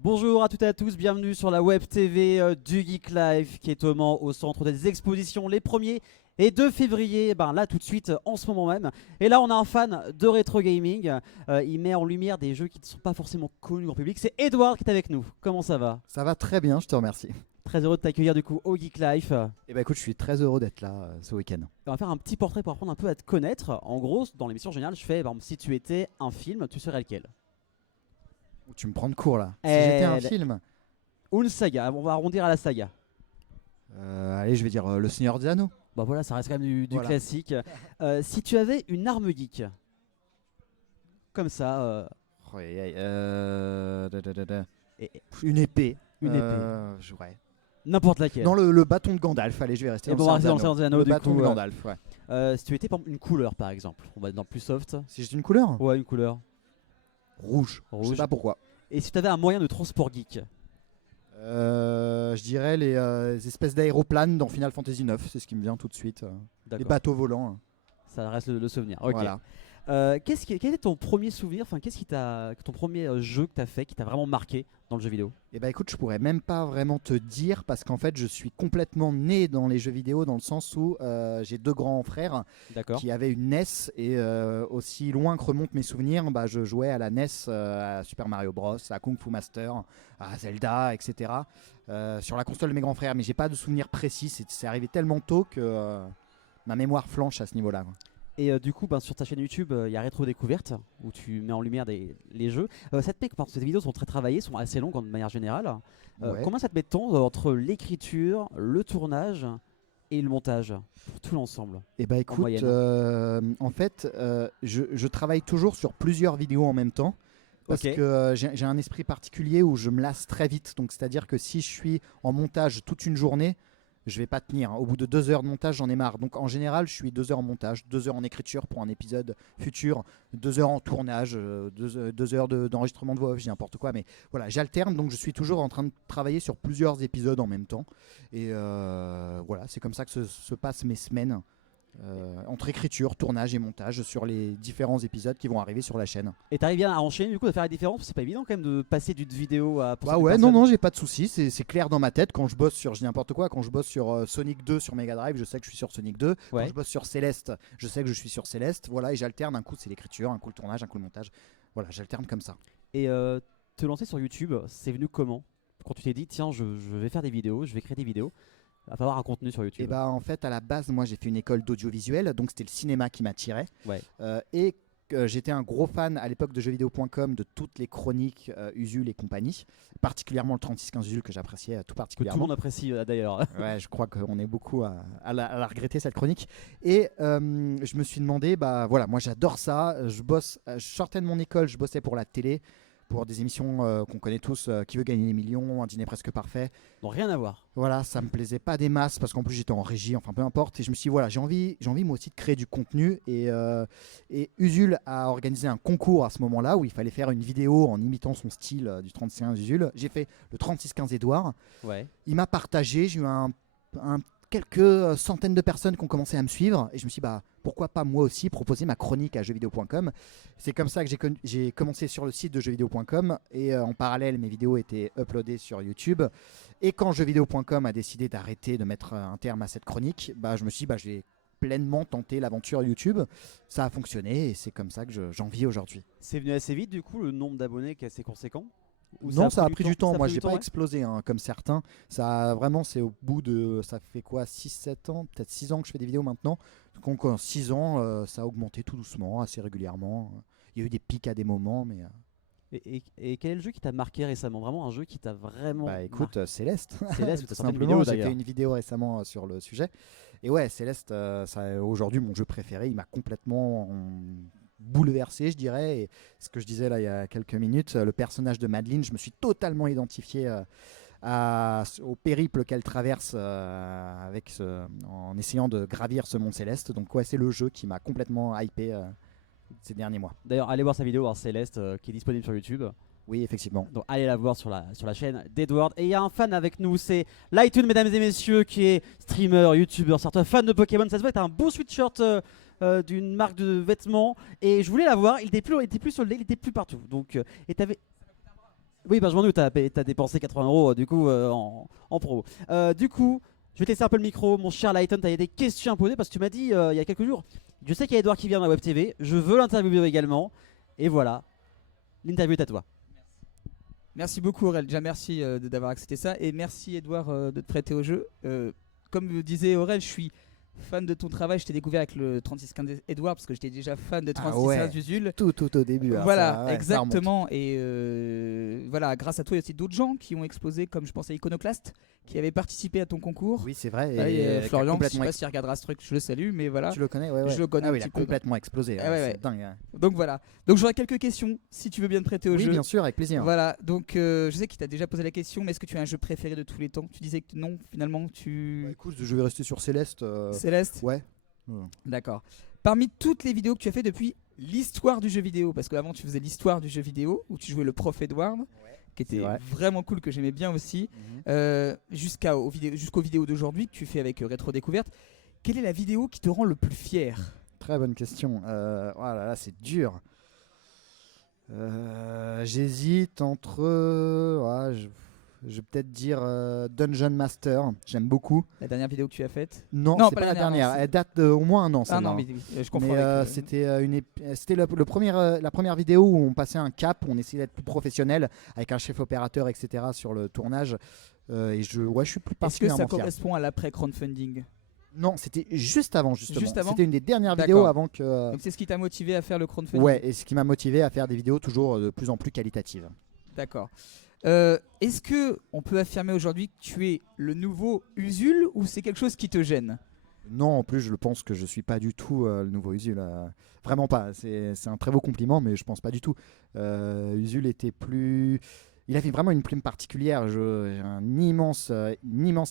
Bonjour à toutes et à tous, bienvenue sur la web TV du Geek Life qui est au Mans au centre des expositions les 1er et 2 février, là tout de suite en ce moment même. Et là on a un fan de rétro gaming, il met en lumière des jeux qui ne sont pas forcément connus du grand public. C'est Edward qui est avec nous, comment ça va? Ça va très bien, je te remercie. Très heureux de t'accueillir du coup au Geek Life. Et bah écoute, je suis très heureux d'être là ce week-end. On va faire un petit portrait pour apprendre un peu à te connaître. En gros, dans l'émission générale, je fais, par exemple, si tu étais un film, tu serais lequel? Tu me prends de court là. Si j'étais un film, Ou une saga, on va arrondir à la saga. allez, je vais dire Le Seigneur des Anneaux. Bah voilà, ça reste quand même du Voilà. classique. Si tu avais une arme geek, comme ça, Ouais, et- Une épée. Une Ouais. n'importe laquelle. Non, le bâton de Gandalf. Allez, je vais rester Et dans bon, on va le rester dans le Seigneur Seigneur des Anneaux, Le du bâton coup, de Gandalf, ouais. si tu étais par exemple une couleur par exemple, on va être dans le plus soft. Si j'étais une couleur Ouais, une couleur. Rouge. Je Rouge. sais pas pourquoi. Et si tu avais un moyen de transport geek? Je dirais les espèces d'aéroplanes dans Final Fantasy IX. C'est ce qui me vient tout de suite. Les D'accord. bateaux volants. Ça reste le souvenir. Ok. Voilà. Quel est ton premier souvenir, enfin ton premier jeu que tu as fait qui t'a vraiment marqué dans le jeu vidéo? Eh ben écoute, je pourrais même pas vraiment te dire parce qu'en fait je suis complètement né dans les jeux vidéo dans le sens où j'ai deux grands frères D'accord. qui avaient une NES et aussi loin que remontent mes souvenirs, je jouais à la NES, à Super Mario Bros, à Kung Fu Master, à Zelda, etc. Sur la console de mes grands frères, mais j'ai pas de souvenirs précis, c'est arrivé tellement tôt que ma mémoire flanche à ce niveau-là, quoi. Et du coup, sur ta chaîne YouTube, il y a Rétro Découverte où tu mets en lumière les jeux. Ces vidéos sont très travaillées, sont assez longues de manière générale. Ouais. Comment ça te met de temps entre l'écriture, le tournage et le montage pour tout l'ensemble? Eh ben écoute, moyenne. en fait, je travaille toujours sur plusieurs vidéos en même temps. Parce Ok. que j'ai un esprit particulier où je me lasse très vite. Donc c'est-à-dire que si je suis en montage toute une journée, je vais pas tenir. Au bout de 2 heures de montage, j'en ai marre. Donc en général, je suis 2 heures en montage, 2 heures en écriture pour un épisode futur, 2 heures en tournage, 2 heures d'enregistrement de voix off, j'ai n'importe quoi. Mais voilà, j'alterne. Donc je suis toujours en train de travailler sur plusieurs épisodes en même temps. Et voilà, c'est comme ça que se passent mes semaines. Entre écriture, tournage et montage sur les différents épisodes qui vont arriver sur la chaîne. Et t'arrives bien à enchaîner du coup, de faire la différence? C'est pas évident quand même de passer d'une vidéo à pour Bah certaines ouais, personnes. non, j'ai pas de soucis, c'est clair dans ma tête. Quand je bosse sur, je dis n'importe quoi, quand je bosse sur Sonic 2 sur Mega Drive, je sais que je suis sur Sonic 2. Ouais. Quand je bosse sur Céleste, je sais que je suis sur Céleste. Voilà, et j'alterne. Un coup c'est l'écriture, un coup le tournage, un coup le montage. Voilà, j'alterne comme ça. Et te lancer sur YouTube, c'est venu comment? Quand tu t'es dit, tiens, je vais faire des vidéos, je vais créer des vidéos, il va falloir un contenu sur YouTube. Et bah en fait, à la base, moi j'ai fait une école d'audiovisuel, donc c'était le cinéma qui m'attirait. Ouais. Et j'étais un gros fan à l'époque de jeuxvideo.com de toutes les chroniques Usul et compagnie, particulièrement le 3615 Usul que j'appréciais tout Que tout le particulièrement. monde apprécie d'ailleurs. Ouais, je crois qu'on est beaucoup à la regretter cette chronique. Et je me suis demandé, bah voilà, moi j'adore ça. Je bosse, je sortais de mon école, je bossais pour la télé, pour des émissions qu'on connaît tous, Qui veut gagner des millions, Un dîner presque parfait. Non, rien à voir. Voilà, ça me plaisait pas des masses parce qu'en plus j'étais en régie, enfin peu importe. Et je me suis dit, voilà, j'ai envie moi aussi de créer du contenu. Et Usul a organisé un concours à ce moment-là où il fallait faire une vidéo en imitant son style du 3615 Usul. J'ai fait le 3615 Edouard. Ouais. Il m'a partagé, j'ai eu quelques centaines de personnes qui ont commencé à me suivre et je me suis dit, bah, pourquoi pas moi aussi proposer ma chronique à jeuxvideo.com. C'est comme ça que j'ai commencé sur le site de jeuxvideo.com et en parallèle mes vidéos étaient uploadées sur YouTube. Et quand jeuxvideo.com a décidé d'arrêter de mettre un terme à cette chronique, bah, je me suis dit, bah, je vais pleinement tenter l'aventure YouTube. Ça a fonctionné et c'est comme ça que j'en vis aujourd'hui. C'est venu assez vite du coup, le nombre d'abonnés qui est assez conséquent? Ou Non, ça a pris du temps. Ça a Moi, pris j'ai du temps, pas ouais. explosé comme certains. Ça vraiment, c'est au bout de, ça fait quoi, 6-7 ans, peut-être 6 ans que je fais des vidéos maintenant. Donc en 6 ans, ça a augmenté tout doucement, assez régulièrement. Il y a eu des pics à des moments, mais Et quel est le jeu qui t'a marqué récemment? Vraiment un jeu qui t'a vraiment bah écoute, Céleste. Céleste, Tout t'as sorti une simplement, vidéo j'ai fait d'ailleurs. une vidéo récemment sur le sujet. Et ouais, Céleste, ça aujourd'hui mon jeu préféré. Il m'a complètement bouleversé, je dirais. Et ce que je disais là il y a quelques minutes, le personnage de Madeleine, je me suis totalement identifié au périple qu'elle traverse en essayant de gravir ce monde céleste. Donc ouais, c'est le jeu qui m'a complètement hypé ces derniers mois. D'ailleurs, allez voir sa vidéo, Céleste, qui est disponible sur YouTube. Oui, effectivement. Donc allez la voir sur la chaîne d'Edward. Et il y a un fan avec nous, c'est Lightune, mesdames et messieurs, qui est streamer, youtubeur, certain fan de Pokémon. Ça se voit que t'as un beau sweatshirt d'une marque de vêtements. Et je voulais la voir, il était plus sur le nez, il était plus partout. Donc, et t'avais. Oui, bah, je m'en doute, t'as dépensé 80 € du coup en pro. Du coup, je vais te laisser un peu le micro, mon cher Lighton. T'avais des questions à poser parce que tu m'as dit il y a quelques jours. Je sais qu'il y a Edouard qui vient dans la Web TV. Je veux l'interviewer également. Et voilà, l'interview est à toi. Merci beaucoup Aurel, déjà merci d'avoir accepté ça et merci Edouard de te prêter au jeu. Comme disait Aurel, je suis fan de ton travail, je t'ai découvert avec le 3615 Edouard parce que j'étais déjà fan de 3615 Usul. Tout au début. hein, Voilà, ça, ouais, ça exactement. Et voilà, grâce à toi, il y a aussi d'autres gens qui ont explosé, comme je pense à Iconoclast, qui avait participé à ton concours. remonte. Oui, c'est vrai. Voilà, Et, et qui a Florian, je sais complètement pas s'il regardera ce truc, je le salue, mais voilà. Tu le connais, ouais. Je le connais Ah un oui, il a petit peu. complètement explosé. Ah ouais, c'est ouais. dingue. hein. Donc voilà. Donc j'aurais quelques questions, si tu veux bien te prêter au Oui, jeu. bien sûr, avec plaisir. Voilà, donc je sais qu'il t'a déjà posé la question, mais est-ce que tu as un jeu préféré de tous les temps? Tu disais que non, finalement, Bah, tu... écoute, je vais rester sur Céleste. Céleste? Ouais. D'accord. Parmi toutes les vidéos que tu as fait depuis l'histoire du jeu vidéo, parce qu'avant tu faisais l'histoire du jeu vidéo, où tu jouais le prof Edward, qui était c'est vrai. vraiment cool, que j'aimais bien aussi, jusqu'aux vidéos d'aujourd'hui que tu fais avec Rétro Découverte, quelle est la vidéo qui te rend le plus fier? Très bonne question. Oh là là, c'est dur. J'hésite entre. Je vais peut-être dire Dungeon Master. J'aime beaucoup. La dernière vidéo que tu as faite? Non, Non, c'est pas pas la la dernière. dernière, Elle date d'au moins un an. Ah celle-là. non, mais oui, je comprends. Mais avec, c'était c'était la première vidéo où on passait un cap, où on essayait d'être plus professionnel avec un chef opérateur, etc. sur le tournage. Et je suis plus Est-ce que particulièrement ça fier. correspond à l'après-crowdfunding? Non, c'était juste avant, justement. Juste avant C'était une des dernières D'accord. vidéos avant que. Donc c'est ce qui t'a motivé à faire le crowdfunding? Ouais, et ce qui m'a motivé à faire des vidéos toujours de plus en plus qualitatives. D'accord. Est-ce que on peut affirmer aujourd'hui que tu es le nouveau Usul ou c'est quelque chose qui te gêne? Non, en plus, je pense que je suis pas du tout le nouveau Usul. Vraiment pas. C'est un très beau compliment, mais je pense pas du tout. Usul était plus. Il avait vraiment une plume particulière. J'ai une immense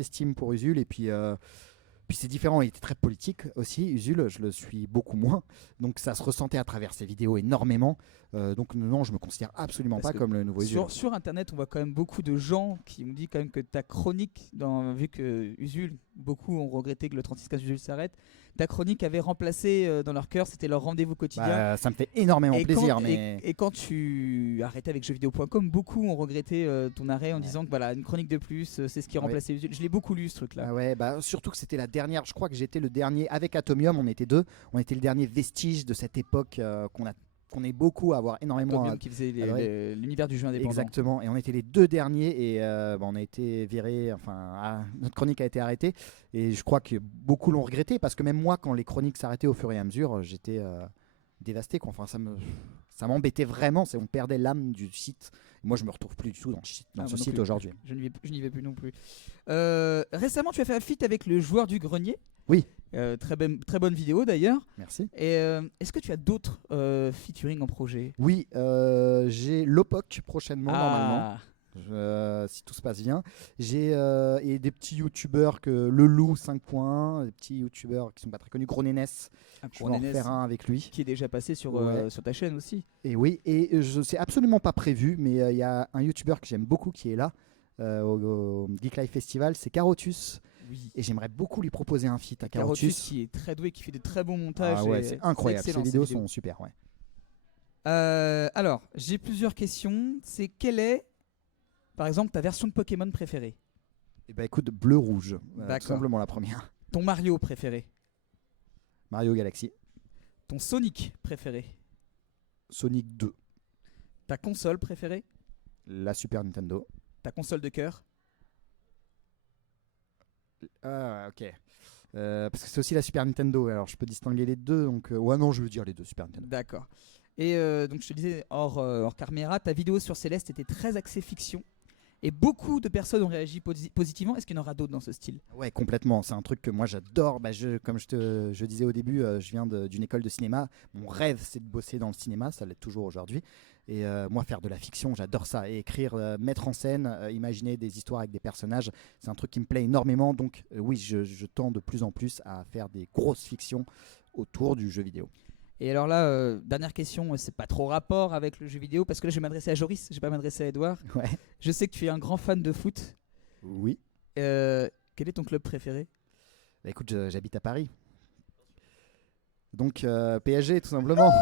estime pour Usul. Et puis c'est différent, il était très politique aussi. Usul, je le suis beaucoup moins. Donc ça se ressentait à travers ses vidéos énormément. Donc non, je me considère absolument Parce pas que comme le nouveau Usul. Sur internet, on voit quand même beaucoup de gens qui ont dit quand même que ta chronique, vu que Usul, beaucoup ont regretté que le 3615 Usul s'arrête, ta chronique avait remplacé dans leur cœur, c'était leur rendez-vous quotidien. Bah, ça me fait énormément plaisir. Et quand tu arrêtais avec jeuxvideo.com, beaucoup ont regretté ton arrêt en disant que voilà, une chronique de plus, c'est ce qui remplaçait Usul. Je l'ai beaucoup lu ce truc-là. Ah ouais, surtout que c'était la dernière, je crois que j'étais le dernier, avec Atomium, on était deux, on était le dernier vestige de cette époque qu'on est beaucoup à avoir énormément. Atomium qui faisait l'univers du jeu indépendant. Exactement, et on était les deux derniers et on a été virés, notre chronique a été arrêtée et je crois que beaucoup l'ont regretté parce que même moi, quand les chroniques s'arrêtaient au fur et à mesure, j'étais dévasté. Enfin, ça m'embêtait vraiment, on perdait l'âme du site. Moi, je me retrouve plus du tout dans ce site aujourd'hui. Je n'y vais plus non plus. Récemment, tu as fait un feat avec le joueur du grenier. Oui. Très bonne vidéo d'ailleurs. Merci. Et est-ce que tu as d'autres featuring en projet? Oui, j'ai Lopoc prochainement normalement. Si tout se passe bien. J'ai et des petits youtubeurs que Le Loup 5.1, des petits youtubeurs qui sont pas très connus, Gros Nénès. Je vais en faire un avec lui. Qui est déjà passé sur ta chaîne aussi. Et oui, et c'est absolument pas prévu, mais il y a un youtubeur que j'aime beaucoup qui est là au Geek Life Festival, c'est Carotus. Oui. Et j'aimerais beaucoup lui proposer un feat à Carotus. Carotus qui est très doué, qui fait de très bons montages. Ah ouais, c'est incroyable. Ces vidéos sont super. Ouais. Alors, j'ai plusieurs questions. C'est quelle est, par exemple, ta version de Pokémon préférée? Et bah écoute, bleu-rouge, D'accord. tout simplement la première. Ton Mario préféré? Mario Galaxy. Ton Sonic préféré? Sonic 2. Ta console préférée? La Super Nintendo. Ta console de cœur? Ah, ok. Parce que c'est aussi la Super Nintendo, alors je peux distinguer les deux. Donc, ouais, non, je veux dire les deux Super Nintendo. D'accord. Et donc, je te disais hors caméra, ta vidéo sur Céleste était très axée fiction. Et beaucoup de personnes ont réagi positivement. Est-ce qu'il y en aura d'autres dans ce style? Ouais, complètement. C'est un truc que moi j'adore. Comme je disais au début, je viens d'une école de cinéma. Mon rêve, c'est de bosser dans le cinéma. Ça l'est toujours aujourd'hui. Et moi, faire de la fiction, j'adore ça. Et écrire, mettre en scène, imaginer des histoires avec des personnages, c'est un truc qui me plaît énormément. Donc oui, je tends de plus en plus à faire des grosses fictions autour du jeu vidéo. Et alors là, dernière question, c'est pas trop rapport avec le jeu vidéo, parce que là je vais m'adresser à Joris, je vais pas m'adresser à Edouard. Ouais. Je sais que tu es un grand fan de foot. Oui. Quel est ton club préféré? Bah, écoute, j'habite à Paris. Donc PSG, tout simplement.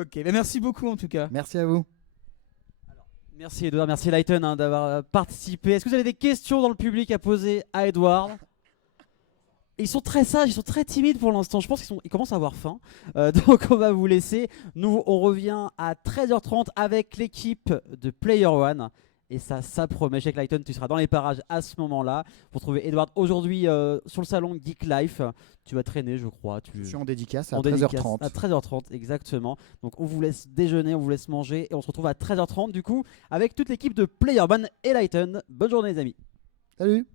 Ok, bah merci beaucoup en tout cas. Merci à vous. Merci Edouard, merci Lighton d'avoir participé. Est-ce que vous avez des questions dans le public à poser à Edouard? Ils sont très sages, ils sont très timides pour l'instant. Je pense qu'ils commencent à avoir faim. Donc on va vous laisser. Nous, on revient à 13h30 avec l'équipe de Player One. Et ça promet. Je sais que Lighton, tu seras dans les parages à ce moment-là. Pour trouver Edward aujourd'hui sur le salon Geek Life. Tu vas traîner, je crois. Je suis en dédicace à en 13h30. À 13h30, exactement. Donc on vous laisse déjeuner, on vous laisse manger. Et on se retrouve à 13h30 du coup avec toute l'équipe de Player One et Lighton. Bonne journée les amis. Salut.